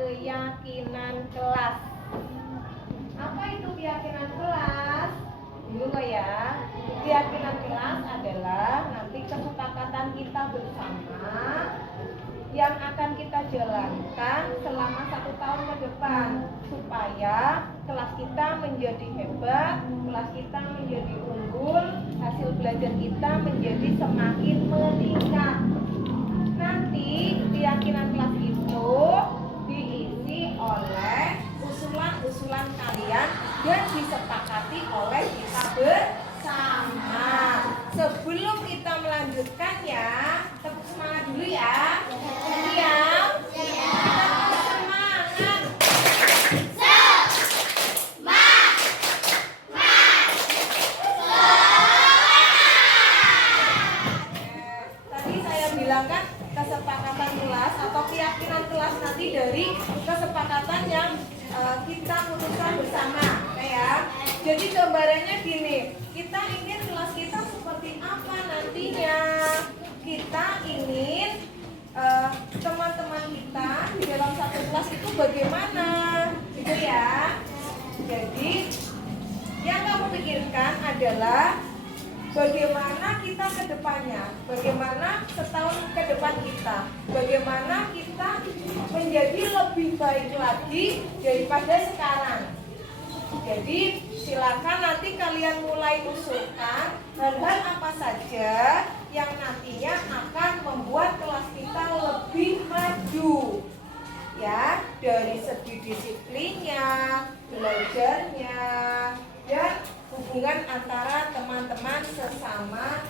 Keyakinan kelas. Apa itu keyakinan kelas? Dulu ya. Keyakinan kelas adalah nanti kesepakatan kita bersama yang akan kita jalankan selama 1 tahun ke depan supaya kelas kita menjadi hebat, kelas kita menjadi unggul, hasil belajar kita menjadi semakin meningkat. Nanti keyakinan kelas itu diisi oleh usulan-usulan kalian dan disepakati oleh kita bersama. Sebelum kita melanjutkannya, tepuk semangat dulu ya. Siap? Kita semangat. Tadi saya bilang kan kesepakatan kelas atau keyakinan kelas nanti dari kesepakatan yang kita putuskan bersama, ya. Jadi gambarannya gini, kita ingin kelas kita seperti apa nantinya. Kita ingin teman-teman kita di dalam satu kelas itu bagaimana, gitu ya. Jadi yang kamu pikirkan adalah bagaimana kita ke depannya, bagaimana setahun ke depan kita, bagaimana kita menjadi lebih baik lagi daripada sekarang. Jadi silakan nanti kalian mulai usulkan hal-hal apa saja yang nantinya akan membuat kelas kita lebih maju. Ya, dari segi disiplinnya, belajarnya, dan hubungan antara teman-teman sesama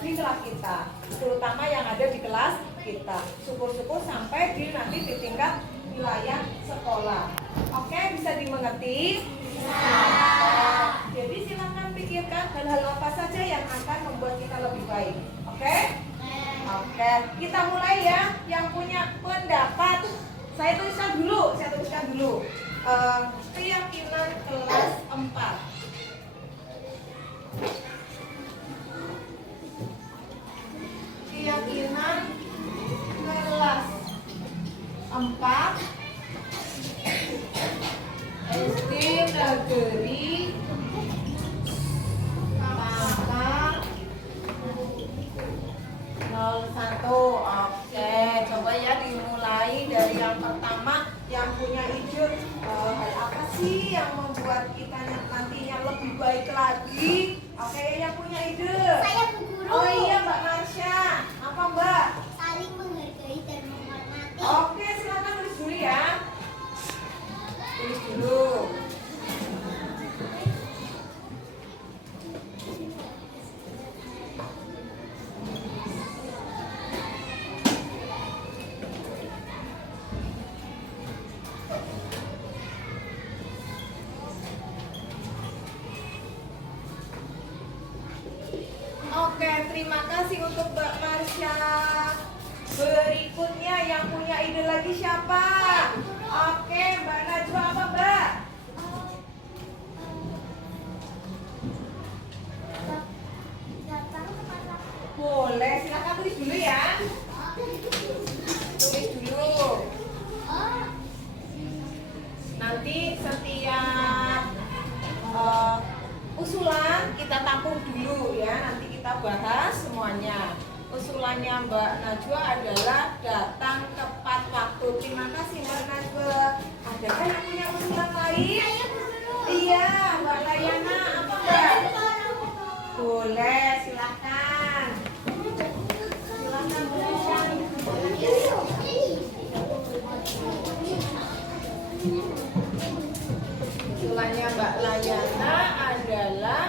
di kelas kita, terutama yang ada di kelas kita. Syukur-syukur sampai nanti di tingkat wilayah sekolah. Oke, bisa dimengerti? Jadi silakan pikirkan hal-hal apa saja yang akan membuat kita lebih baik. Oke? Oke, kita mulai ya. Yang punya pendapat, saya tuliskan dulu. Keyakinan kelas 4. Keyakinan kelas 4 SD Negeri Angka 01. Oke, coba ya dimulai dari yang pertama. Yang punya ide hal apa sih yang membuat kita nantinya lebih baik lagi? Oke, yang punya ide. Saya Bu Guru. Oh iya, Mbak Marsha. Apa Mbak? Saling menghargai dan menghormati. Oke, silakan tulis dulu ya. Tulis dulu. Oke, terima kasih untuk Mbak Marsha. Berikutnya yang punya ide lagi siapa? Oke, Mbak Najwa apa Mbak? Datang tepat waktu. Boleh, silakan tulis dulu ya. Tulis dulu. Nanti setiap usulan kita tampung dulu ya. Nanti kita bahas semuanya. Usulannya Mbak Najwa adalah datang tepat waktu. Terima kasih Mbak Najwa. Adakah yang punya usulan lain? Saya Bu Guru. Iya, Mbak Layana apa Mbak? Boleh, silakan. Silakan tuliskan. Usulannya Mbak Layana adalah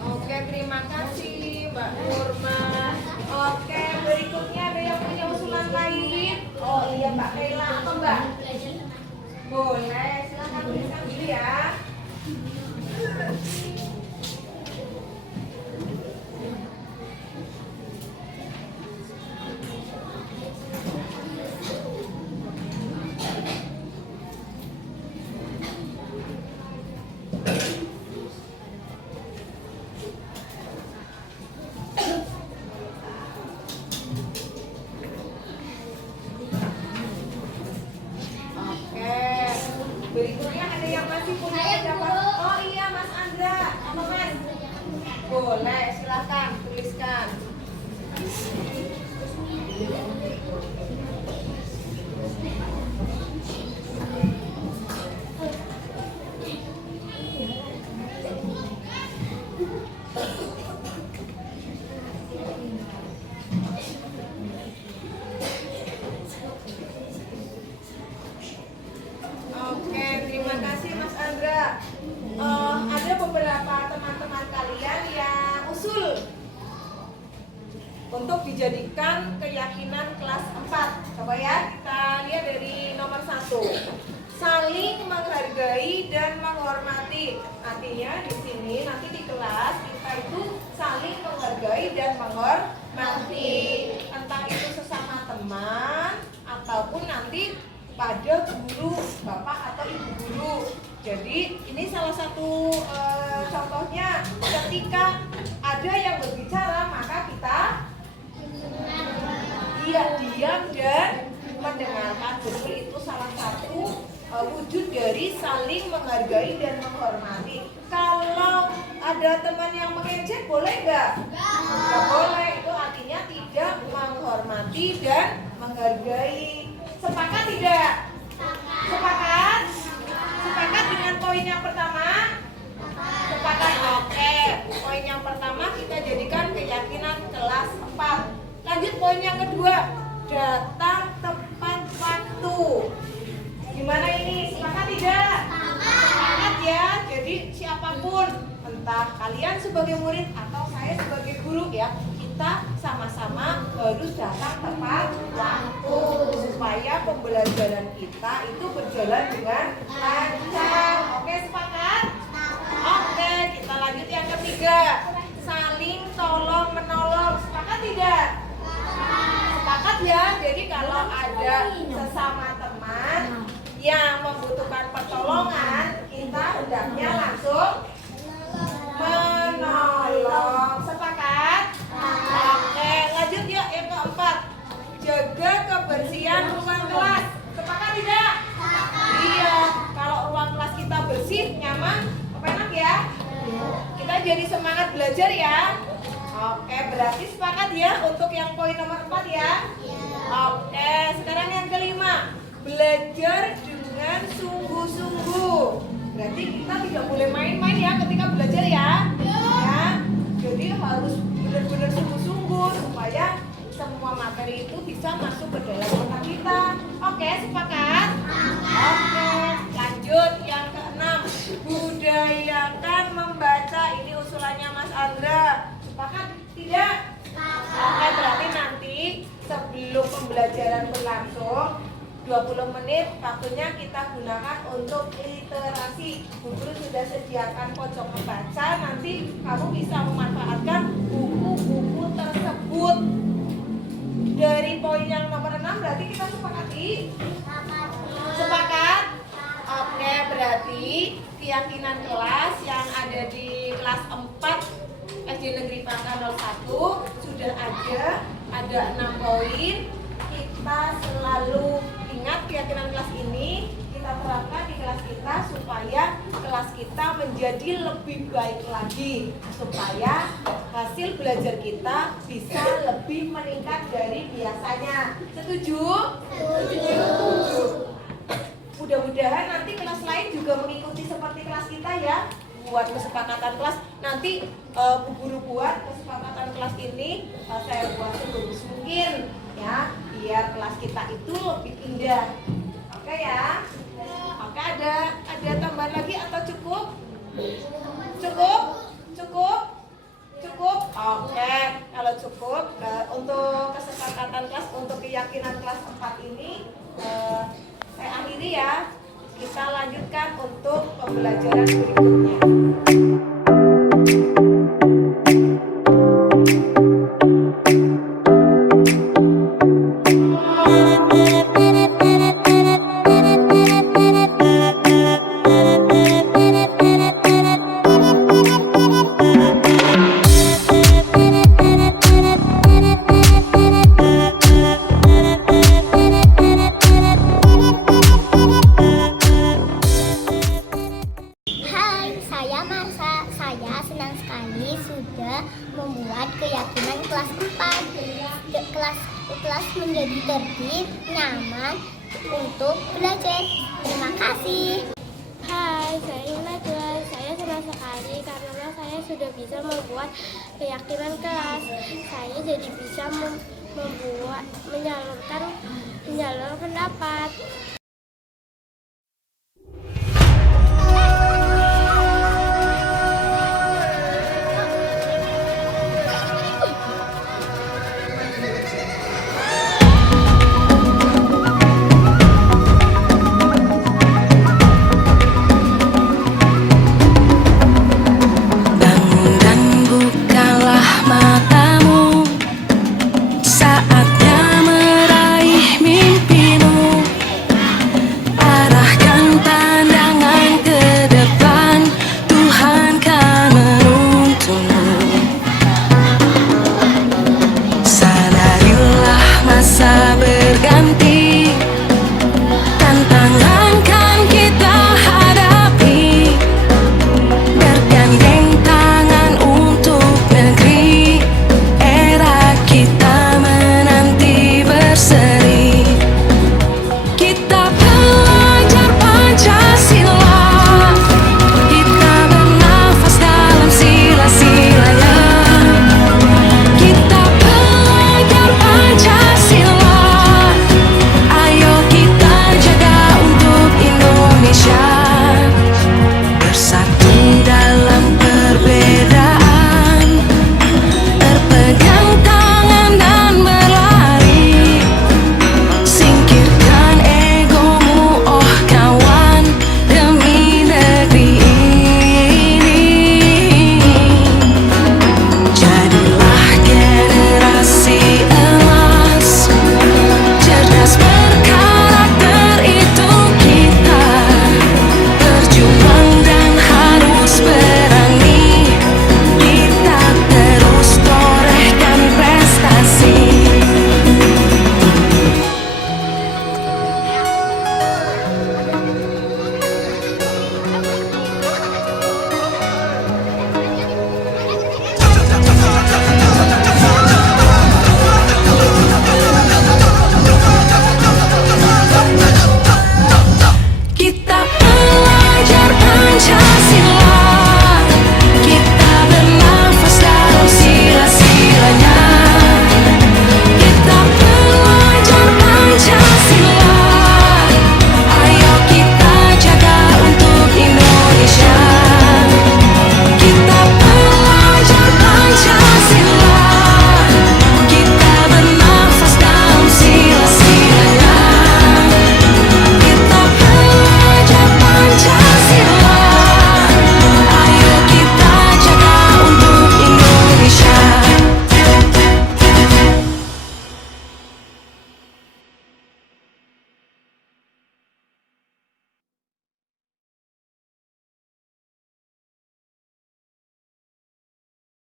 Oke, terima kasih Mbak Nurma. Oke, berikutnya ada yang punya usulan lain? Oh iya, Mbak Kaila atau Mbak? Boleh, silakan tuliskan dulu ya. Berikutnya ada yang masih punya pendapat? Oh iya, Mas Andra, apa Mas? Boleh, silakan tuliskan. Oke, terima kasih Mas Andra. Ada beberapa teman-teman kalian yang usul untuk dijadikan keyakinan kelas 4. Coba ya, kita lihat dari nomor 1. Saling menghargai dan menghormati. Artinya di sini nanti di kelas kita itu saling menghargai dan menghormati. Entah itu sesama teman ataupun nanti pada guru, bapak atau ibu guru. Jadi ini salah satu contohnya, ketika ada yang berbicara maka kita diam dan mendengarkan. Betul, itu salah satu wujud dari saling menghargai dan menghormati. Kalau ada teman yang mengejek, boleh nggak? Nggak boleh. Itu artinya tidak menghormati dan menghargai. Sepakat tidak? Sepakat? Sepakat dengan poin yang pertama? Sepakat. Oke. Poin yang pertama kita jadikan keyakinan kelas 4. Lanjut poin yang kedua. Datang tepat waktu. Gimana ini? Sepakat tidak? Sepakat ya. Jadi siapapun, entah kalian sebagai murid atau saya sebagai guru ya, kita sama-sama harus datang tepat waktu supaya pembelajaran kita itu berjalan dengan lancar. Oke, sepakat? Oke, kita lanjut yang ketiga. Saling tolong menolong. Sepakat tidak? Sepakat ya. Jadi kalau ada sesama teman yang membutuhkan pertolongan, kita hendaknya langsung menolong. Sepakat? Oke, lanjut ya yang keempat. Jaga kebersihan ruang kelas. Sepakat tidak? Iya, kalau ruang kelas kita bersih, nyaman, enak ya? Kita jadi semangat belajar ya. Oke, berarti sepakat ya untuk yang poin nomor 4 ya. Oke, sekarang yang kelima. Belajar dengan sungguh-sungguh. Berarti kita tidak boleh main-main ya ketika belajar ya. Ya. Jadi harus benar-benar sungguh-sungguh supaya semua materi itu bisa masuk ke dalam otak kita. Oke, sepakat? Oke, lanjut yang keenam. Budayakan membaca. Ini usulannya Mas Andra. Sepakat tidak? Oke, berarti nanti sebelum pembelajaran berlangsung 20 menit waktunya kita gunakan untuk literasi. Bu Guru sudah sediakan pojok membaca. Nanti kamu bisa memanfaatkan buku-buku tersebut. Dari poin yang nomor 6 berarti kita sepakati? Sepakat? Oke, berarti keyakinan kelas yang ada di kelas 4 SD Negeri Pangkal 01 sudah ada 6 poin. Kita selalu ingat keyakinan kelas ini, kita terapkan di kelas kita supaya kelas kita menjadi lebih baik lagi, supaya hasil belajar kita bisa lebih meningkat dari biasanya. Setuju? Setuju. Mudah-mudahan nanti kelas lain juga mengikuti seperti kelas kita ya. Buat kesepakatan kelas. Nanti Bu Guru buat kesepakatan kelas ini saya buat sebagus mungkin ya, biar kelas kita itu lebih indah. Oke ya? Oke, ada tambahan lagi atau cukup? Cukup? Cukup? Cukup? Oke, kalau cukup untuk kesepakatan kelas, untuk keyakinan kelas 4 ini saya akhiri ya. Kita lanjutkan untuk pembelajaran berikutnya. Hai, saya Marsa. Saya senang sekali sudah membuat keyakinan kelas 4. Kelas menjadi tertib, nyaman untuk belajar. Terima kasih. Hai, saya Najwa. Saya senang sekali karena saya sudah bisa membuat keyakinan kelas. Saya jadi bisa menyalurkan pendapat.